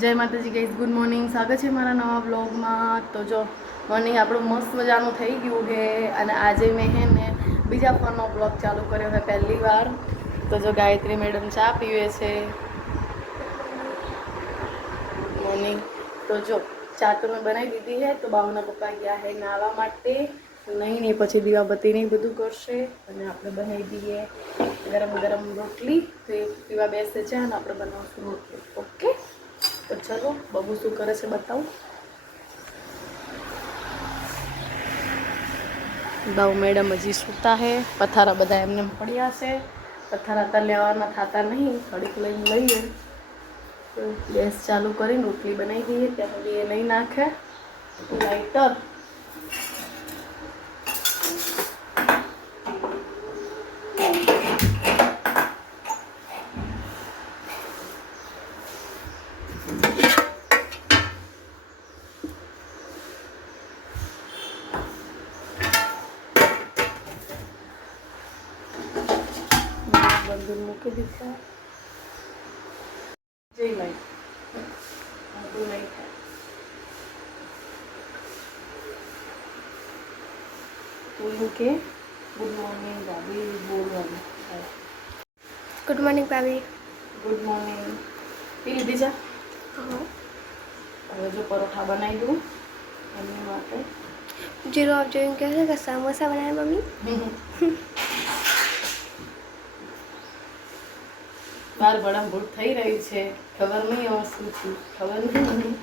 જય માતાજી guys, good morning. સ્વાગત છે મારા નવા બ્લોગમાં. તો જો મોર્નિંગ આપણું મસ્ત મજાનું થઈ ગયું છે અને આજે મેં હે ને બીજા ફોનનો બ્લોગ ચાલુ કર્યો છે પહેલી વાર. તો જો ગાયત્રી મેડમ ચા પીવે છે. મોર્નિંગ તો જો ચા તો મેં બનાવી દીધી છે. તો બાબુના પપ્પા ગયા છે નાહવા માટે. નહીં પછી દીવાબત્તી નહીં બધું કરશે અને આપણે બનાવી દઈએ ગરમ ગરમ રોટલી. તો એ પીવા બેસે છે અને આપણે બનાવશું રોટલી. ઓકે, તો ચલો બબુ શું કરે છે બતાવું. બાબુ મેડમ હજી સૂતા છે. પથારા બધા એમને પડ્યા છે. પથારા તો લેવાના થતા નહીં, ઘડીક લઈને લઈએ. તો ગેસ ચાલુ કરીને રોટલી બનાવી દઈએ. ત્યાં સુધી એ નહીં નાખે લાઇટર. બંધુર મૂકી દીધા. જય ભાઈ તું નહીં થાય. તું કે ગુડ મોર્નિંગ ભાભી બોલવાનું. ગુડ મોર્નિંગ ભાભી. Good morning. પી લીધી ચા? હવે જો પરોઠા બનાવી દઉં એમની માટે. જીરો આપ જોઈને કહે છે કે સમોસા બનાવ્યા મમ્મી. બાર બડા ભૂલ થઈ રહી છે. ખબર નહીં હવે શું થયું, ખબર નહીં.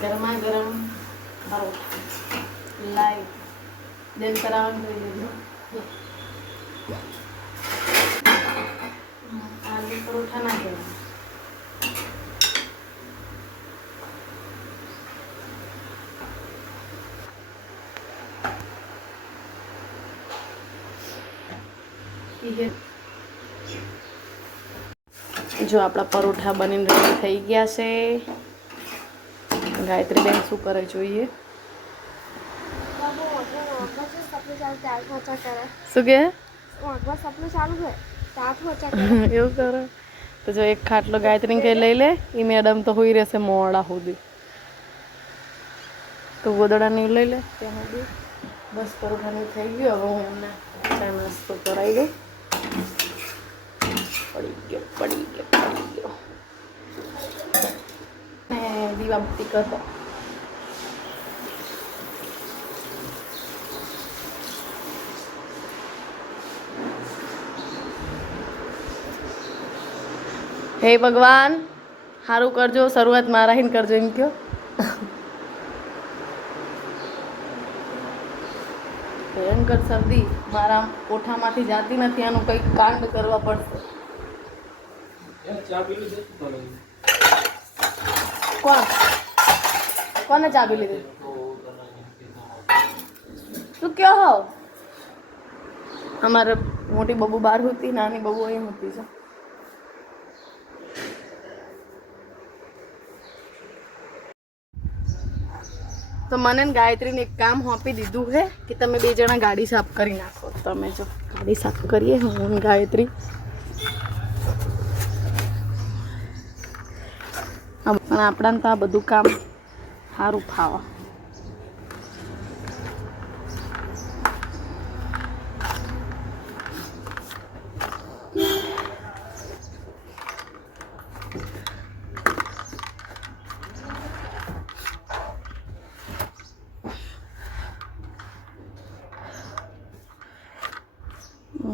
ગરમા ગરમ પરોઠા લાઈવ જેમ કરાવવાનું કરી દીધું. આલુ પરોઠા ના કહેવાય. જો આપણા પરોઠા બનીને રેડી થઈ ગયા છે. ગાયત્રી બેન શું કરે જોઈએ. શું કે એવું કરે. તો જો એક ખાટલો ગાયત્રી કઈ લઈ લે. એ મેડમ તો હોઈ રહેશે મોડા સુધી. તો ગોદડાની લઈ લે ત્યાં સુધી. બસ પરોઠાની થઈ ગયું. હવે હું એમને ચા નાસ્તો કરાવી દઉં. પડી ગયો ને દીવાબત્તી કરતો. હે ભગવાન સારું કરજો. શરૂઆત મારા હિન કરજો એમ કયો. ભયંકર શરદી મારા કોઠામાંથી જાતી નથી. આનું કંઈક કાંડ કરવા પડશે. કોને ચાબી લીધી? શું કયો હો? અમારે મોટી બબુ બહાર હોતી, નાની બબુ અહીં હોતી છે. તો મને ગાયત્રીને એક કામ સોંપી દીધું છે કે તમે બે જણા ગાડી સાફ કરી નાખો. તમે જો ગાડી સાફ કરીએ હું ગાયત્રી. પણ આપણાને તો આ બધું કામ સારું ફાવે.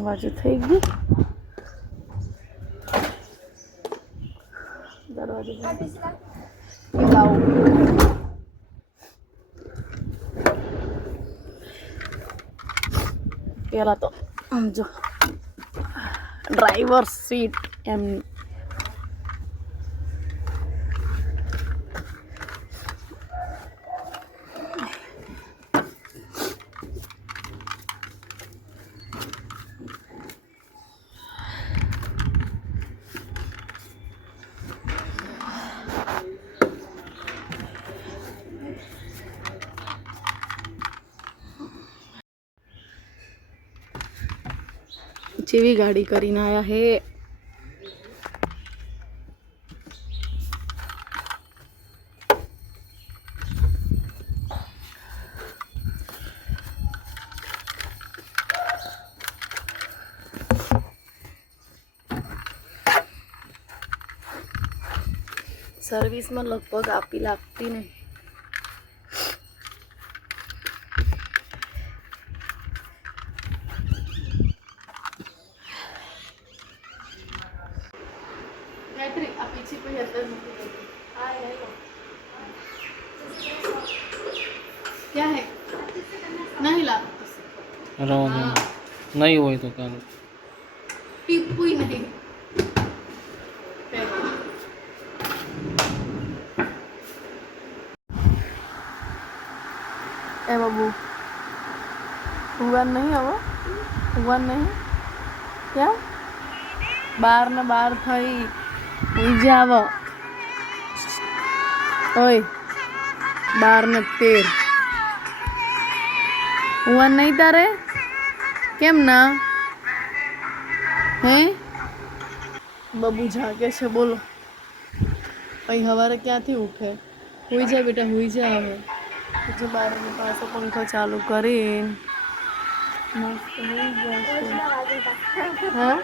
બાજુ થઈ ગયું. દરવાજો પેલા તો જો ડ્રાઈવર સીટ એમની. જેવી ગાડી કરીને આયા હે. સર્વિસમાં લગભગ આપી લાગતી નહીં. ગાયત્રી આ પીછી કોઈ અંદર મૂકી દો. આ ले लो. क्या है? नहीं ला. रहो नहीं हुई तो कल ટીપુઈ નહીં. ए बाबू हुआ नहीं હવે હુવા નહીં क्या બાર ને બાર થઈ ઊંઝા આવો ઓય 12 ને 13 હુવા નહીં તારે કેમ ના હે બબુ જાગે છે બોલો પછી સવારે ક્યાંથી ઉઠે હુઈ જા બેટા હુઈ જા હવે जो बारे में पास पंखो चालू કરીને મસ્ત હોઈ ગયા છે હા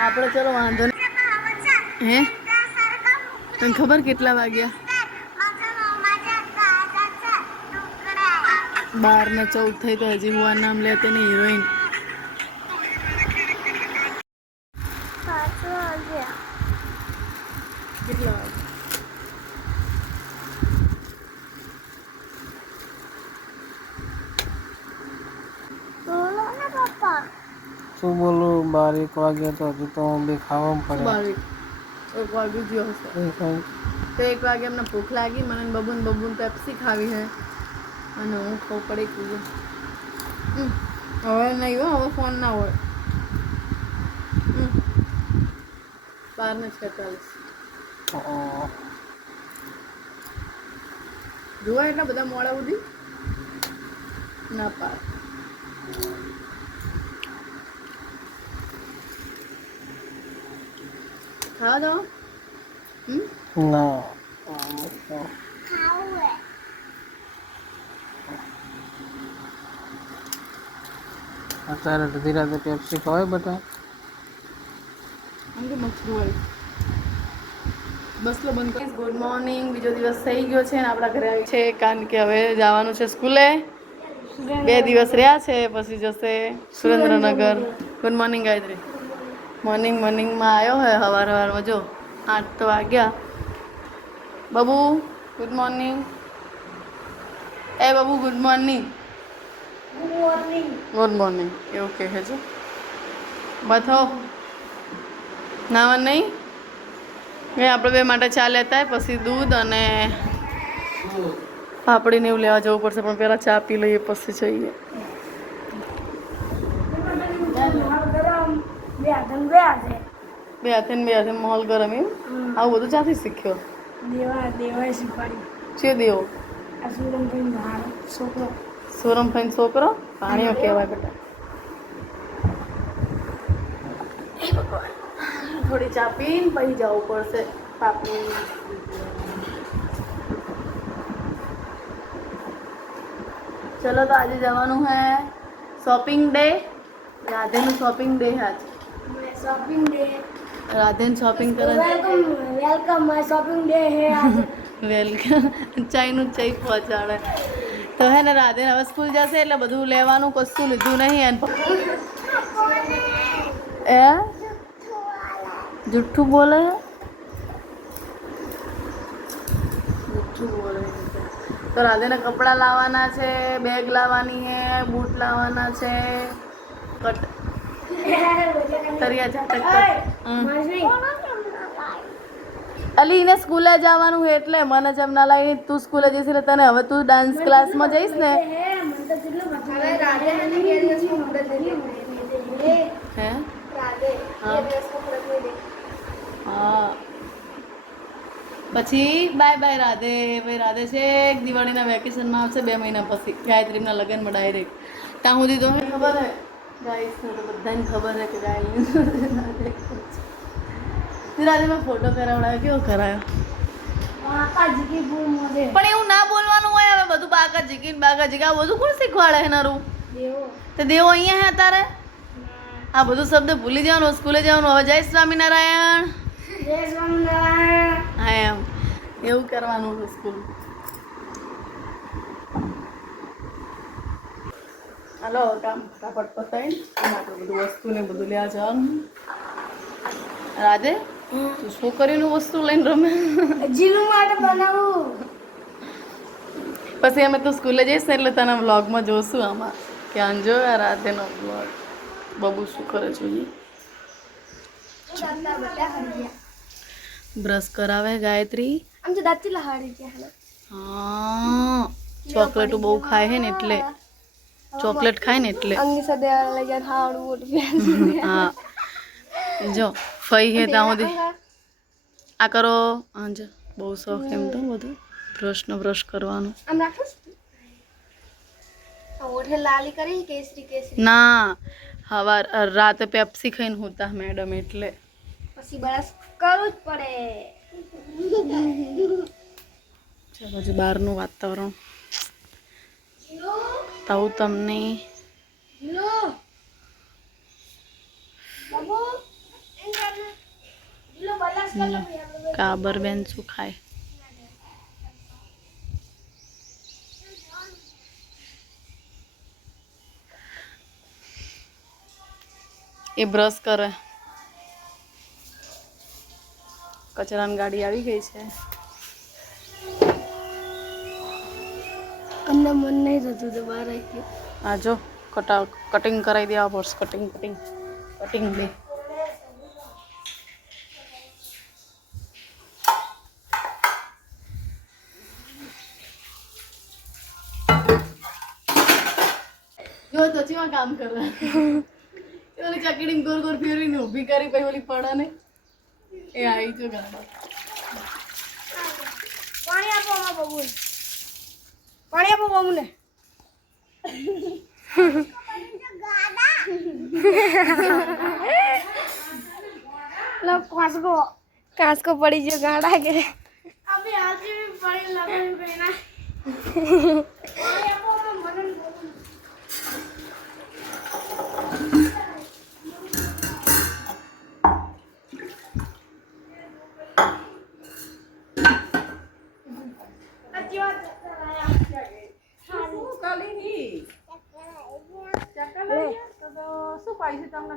આપણે ચલો વાંધો નહીં હે તને ખબર કેટલા વાગ્યા 12:14 થઈ તો હજી હુવા નામ લેતે નહીં હિરોઈન કેટલા વાગે શું બોલું 12 વાગ્યા તો હજુ તો બે ખાવામાં પડે 1 વાગ્યું ગયો હશે તો 1 વાગે એમને ભૂખ લાગી મને બબૂન પેપ્સી ખાવી છે અને હું ખાવ પડી ગયું હવે નહીં હો હવે ફોન ના હોય 12:46 જોવા એટલા બધા મોડા સુધી ના પાડ ખાવા દો ના અત્યારે તો ધીરે ધીરે પેપ્સી ખવાય બટા અંગે મચરું હોય બસ લો બંધ કરીશ ગુડ મોર્નિંગ બીજો દિવસ થઈ ગયો છે ને આપણા ઘરે આવી છે કારણ કે હવે જવાનું છે સ્કૂલે 2 દિવસ રહ્યા છે પછી જશે સુરેન્દ્રનગર ગુડ મોર્નિંગ ગાયત્રી મોર્નિંગમાં આવ્યો હોય સવારમાં જો 8 તો વાગ્યા બબુ ગુડ મોર્નિંગ એ બબુ ગુડ મોર્નિંગ ગુડ મોર્નિંગ એવું કહે છે બતાવો નાવા નહીં એ આપણે બે માટે ચા લેતા હોય પછી દૂધ અને પાપડીને એવું લેવા જવું પડશે પણ પહેલાં ચા પી લઈએ પછી જઈએ બે હાથે માહોલ ગરમ એમ આવું બધું ચાથી શીખ્યો દેવાએ શીખવાડી છે દેવો આ સુરમભાઈ છોકરો સોરમભાઈ છોકરો પાણીમાં કહેવાય બેટા થોડી ચા પીને પછી જવું પડશે પાપડી ચલો તો આજે જવાનું હે શોપિંગ ડે રાધેનું શોપિંગ ડે આજે शॉपिंग डे राधेन शॉपिंग કરે वेलकम माय शॉपिंग डे है आज વેલકમ ચાઈનું ચાઈ પહોંચાડે તો હે ને રાધેન હવે સ્કૂલ જશે એટલે બધું લેવાનું કશું લીધું નહીં એ જુઠ્ઠું બોલે તો રાધેને કપડાં લાવવાના છે બેગ લાવવાની છે બૂટ લાવવાના છે કટ તરિયા જાતક અલી એને સ્કૂલે જવાનું છે એટલે મને જેમ ના લાવી તું સ્કૂલે જઈશ એટલે તને હવે તું ડાન્સ ક્લાસમાં જઈશ ને હે હા પછી બાય બાય રાધે. ભાઈ રાધે છે દિવાળીના વેકેશનમાં આવશે 2 મહિના પછી ગાયત્રીના લગ્નમાં ડાયરેક્ટ. ત્યાં સુધી તો ખબર હે ગાઈસ તો બધાને ખબર હે કે રાધે મેં ફોટો કરાવડાવ્યો કેવો કરાયો. પણ એવું ના બોલવાનું હોય હવે બધું બાકા જીકીને બાકા જીકા આ બધું કોણ શીખવાડે હે નરું તે દેવો અહીંયા હે તારે આ બધું શબ્દ ભૂલી જવાનું સ્કૂલે જવાનું હવે જય સ્વામિનારાયણ હા એમ એવું કરવાનું છે સ્કૂલ. હાલો કામ ફટાફટ પતાવીને આપણે બધું વસ્તુ ને બધું લેવા જવાનું. રાધે તું છોકરીનું વસ્તુ લઈને રમે જીલું માટે બનાવું. પછી અમે તો સ્કૂલે જઈશ ને એટલે તને વ્લોગમાં જોશું આમાં કે આંજો આ રાધેનો વ્લોગ બબુ શું કરે જોઈએ. બ્રશ કરાવે ગાયત્રી. આમ તો દાંતી લહાડી ગયા. હા ચોકલેટ બહુ ખાય હે ને એટલે ચોકલેટ ખાય ને એટલે અંગી સદે લઈ જાય હાડું ઓટ હા જો ફઈ હે ત્યાં સુધી આ કરો આંજ બહુ શોખ એમ તો બધું બ્રશ કરવાનું. આમ રાખોસ ઓઠે લાલી કરી કેસરી કેસરી ના હવાર રાતે પેપ્સી ખાઈને હોતા મેડમ એટલે પછી બ્રશ કરવું જ પડે. ચાલો હજુ બહારનું વાતાવરણ તાવું તમને કાબર બેન શું ખાય. એ બ્રશ કરે. કચરાની ગાડી આવી ગઈ છે. અમને મન નહીં થતું તો બહાર આવી ગયું. આ જો કટિંગ કરાવી દેવા પડશે. કટિંગ બે જો તો ચીમાં કામ કરે ઓલી ચકડીને ગોર ગોર ફેરવીને ઊભી કરી પછી ઓલી પડે ને એ આવી જો ગાડા. પાણી આપો અમારા બબુને. પાણી આપો બબુને. લો કાસકો પડી ગયો ગાડા કે અબે આજે પાણી લગાવ્યું કે ના પાણી આપો મને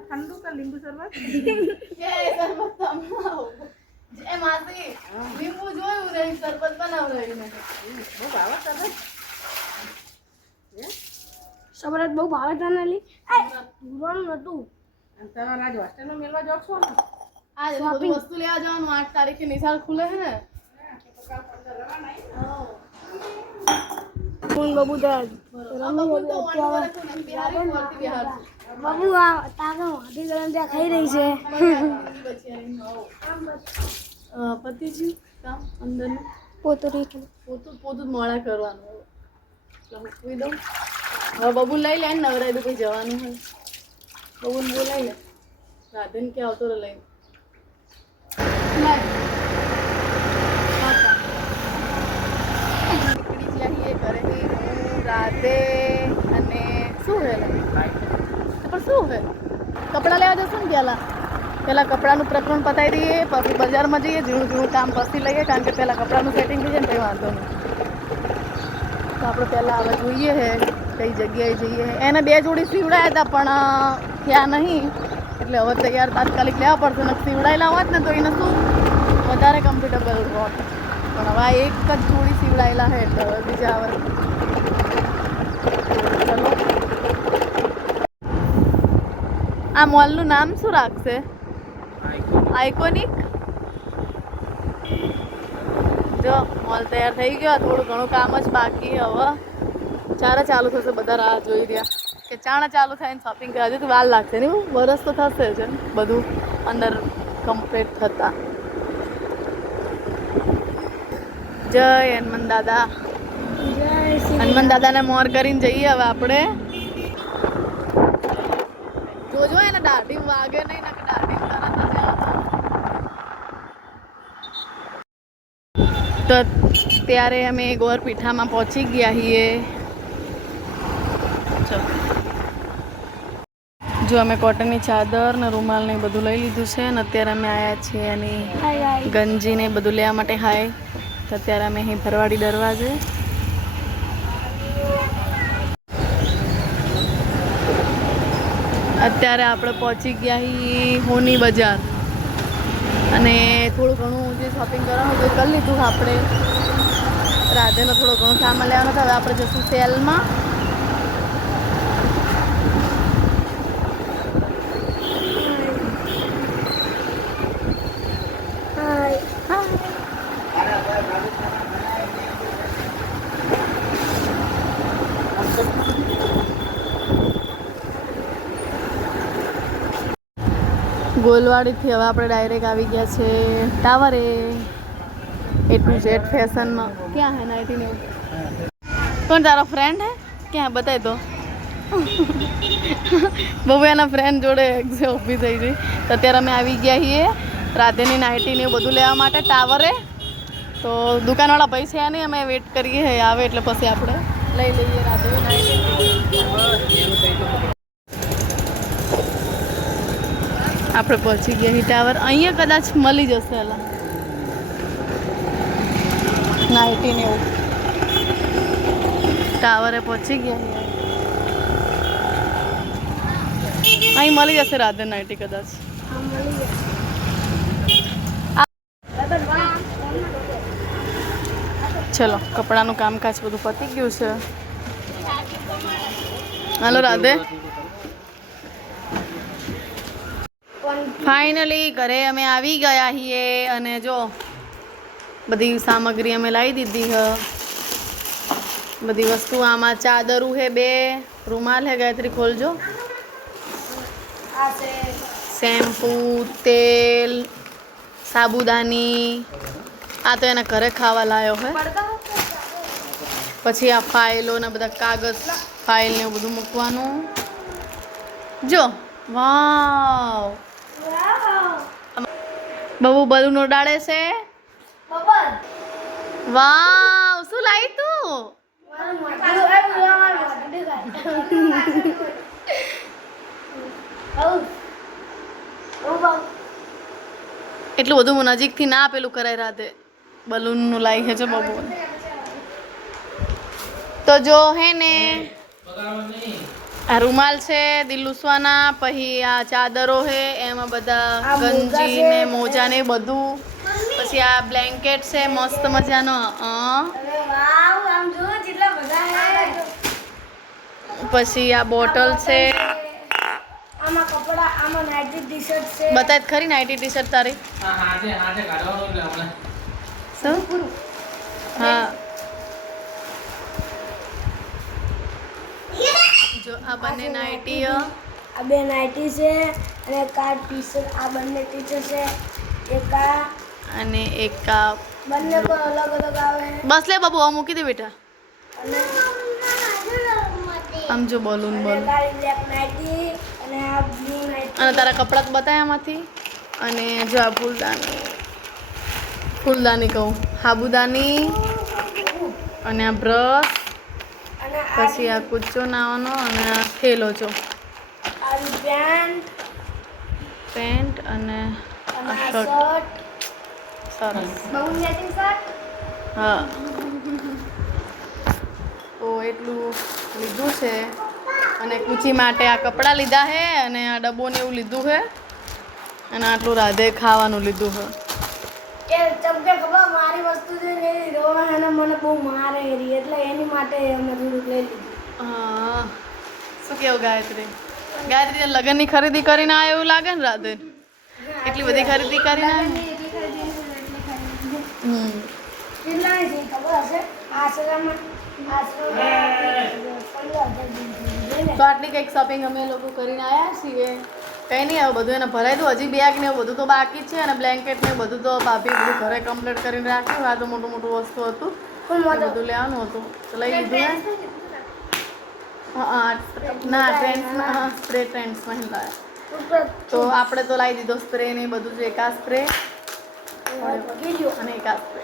ઠંડુ કે લીંબુ શરબત એ માસી લીંબુ જોયું ને શરબત બનાવડાવીને બહુ ભાવે શરબત સબરત બહુ ભાવે તને લી દૂરવાનું નતું. તમારા આજ હોસ્ટેલમાં મેળવા જાવ છો ને આ બધું વસ્તુ લેવા જવાનું 8 તારીખે નિશાળ ખુલે છે ને ફોન બબુ તો બબુ તો वन વર્ષ ને બિહારી ફરતી બિહાર બબુ આ તારો હાથી ગરમ ત્યાં ખાઈ રહી છે. પતિજી કામ અંદર પોતરી પોતું મોડા કરવાનું એટલે હું સુઈ દઉં. હવે બબુ લઈ લે ને નવરાઈ દઉં કોઈ જવાનું હોય બબુને બોલાવી લે રાધેને કે આવતો લઈને રાધે અને શું હે પણ શું હે કપડાં લેવા જશું ને પહેલાં કપડાનું પ્રકરણ પતાવી દઈએ પછી બજારમાં જઈએ ઝીણું કામ પછી લઈએ કારણ કે પહેલાં કપડાનું સેટિંગ થઈ જાય ને કંઈ વાંધો નહીં. તો આપણે પહેલાં હવે જોઈએ હે કઈ જગ્યાએ જઈએ. એને 2 જોડી સીવડાયા હતા પણ થયા નહીં એટલે હવે તૈયાર તાત્કાલિક લેવા પડશે ને સીવડાયેલા હોત ને તો એને શું વધારે કમ્ફર્ટેબલ હોત પણ હવે એક જ જોડી સીવડાયેલા છે એટલે હવે બીજા આવે. ચલો આ મોલનું નામ શું રાખશે? આઇકોનિક. જો મોલ તૈયાર થઈ ગયો થોડું ઘણું કામ જ બાકી હવે ચારે ચાલુ થશે. બધા રાહ જોઈ રહ્યા કે ચાણે ચાલુ થાય ને શોપિંગ કરવા જતું વાર લાગશે ને વરસ તો થશે જ બધું અંદર કમ્પ્લીટ થતા. જય હનુમાન દાદા. જય શ્રી હનુમાન દાદાને મોર કરીને જઈએ હવે આપણે. જોજો એને દાઢી વાગે નહીં ને દાઢી તરત જ તો ત્યારે અમે ગોરપીઠામાં પહોંચી ગયા છીએ. જો અમે કોટનની ચાદર ને રૂમાલ ને બધું લઈ લીધું છે અને અત્યારે અમે આવ્યા છીએ એની ગંજી ને બધું લેવા માટે. હાય તો અત્યારે અમે અહીં ભરવાડી દરવાજે. અત્યારે આપણે પહોંચી ગયા છીએ હોની બજાર અને થોડું ઘણું જે શોપિંગ કરવાનું હતું એ કરી લીધું આપણે. રાધેનો થોડો ઘણો સામાન લેવાનો હતો. હવે આપણે જઈશું સેલમાં. ગોલવાડીથી હવે આપણે ડાયરેક્ટ આવી ગયા છે ટાવરે. A to Z ફેશનમાં. ક્યાં હે 99? કોણ તારો ફ્રેન્ડ હે? ક્યાં બતાય તો. બહુ એના ફ્રેન્ડ જોડે ઊભી થઈ ગઈ. તો અત્યારે અમે આવી ગયા છીએ રાધેની નાઇટી ને એવું બધું લેવા માટે ટાવરે. તો દુકાનવાળા ભાઈ છે નહીં, અમે વેઇટ કરીએ આવે એટલે પછી આપણે લઈ લઈએ રાધેની નાઇટી. આપણે પહોંચી ગયા છીએ ટાવર. અહીંયા કદાચ મળી જશે એલા નાઇટી ને એવું. ટાવરે પહોંચી ગયા અહીં મળી જશે રાધે નાઇટી કદાચ. ચલો કપડાનું કામકાજ બધું પતી ગયું છે. હાલો રાધે. ફાઇનલી ઘરે અમે આવી ગયા છીએ અને જો બધી સામગ્રી અમે લાવી દીધી હ. બધી વસ્તુ આમાં ચાદરું હે, 2 રૂમાલ હે. ગાયત્રી ખોલજો. શેમ્પૂ, તેલ, સાબુદાની. આ તો એના ઘરે ખાવા લાયો હે. પછી આ ફાઇલો ને બધા કાગળ ફાઇલ ને બધું મૂકવાનું. જો વાવ બબુ બલૂન ઉડાડે છે. વાવ શું લાવી તું? એટલું બધું નજીકથી ના પેલું કરાય રાતે. બલૂનનું લાવી છે જો બબુ. તો જો હે ને આ રૂમાલ છે દિલુસવાના. પછી આ ચાદરો છે એમાં બધા ગંજી ને મોજા ને બધું. પછી આ બ્લેન્કેટ છે મસ્ત મજાનો. પછી આ બોટલ છે. બતાય ખરી નાઇટી ટી શર્ટ તારી. હા જો આ બંને નાઇટી. આ 2 નાઇટી છે અને એક આ ટી શર્ટ. આ બંને ટી શર્ટ છે. એક આ અને એક આ બંને પર અલગ અલગ આવે. બસ લે બાબુ આ મૂકી દે બેટા. અને આમ જો બલૂન બ્લેક નાઇટી અને આ બ્લુ નાઇટી. અને તારા કપડાં તો બતાય આમાંથી. અને જો આ ફૂલદાની કહું સાબુદાની. અને આ બ્રશ. અને પછી આ કૂચો નાવાનો અને આ થેલો જો આ પેન્ટ અને અને આ આ શર્ટ. શર્ટ સરસ. બહુ મેચિંગ શર્ટ. હા તો એટલું લીધું છે. અને કૂચી માટે આ કપડાં લીધા છે અને આ ડબ્બો ને એવું લીધું છે. અને આટલું રાધે ખાવાનું લીધું છે. એ ચમકે ખબર મારી વસ્તુ છે ને એ રોવાના મને બહુ મારે એરી એટલે એની માટે અમે થોડુંક લઈ લીધું. હા શું કેવું ગાયત્રી? ગાયત્રીને લગ્નની ખરીદી કરીને આવે એવું લાગે ને રાધે? એટલી બધી ખરીદી કરીને આવે. કેટલા છે ખબર હશે? આશ્રમમાં 15,000 તો આટલી કંઈક શોપિંગ અમે લોકો કરીને આવ્યા છીએ કંઈ નહીં, હવે બધું એને ભરાઈ દઉં. હજી બેગ ને એવું બધું તો બાકી જ છે, અને બ્લેન્કેટ ને બધું તો ભાભી બધું ઘરે કમ્પ્લીટ કરીને રાખ્યું. આ તો મોટું મોટું વસ્તુ હતું, એ બધું લેવાનું હતું તો લઈ લીધું હે. હા ના, ટ્રેન્ડ્સમાં, હા સ્પ્રે ટ્રેન્ડ્સમાં લાવ્યા. તો આપણે તો લાવી દીધો સ્પ્રે ને એ બધું, એક આ સ્પ્રે અને એક આ સ્પ્રે.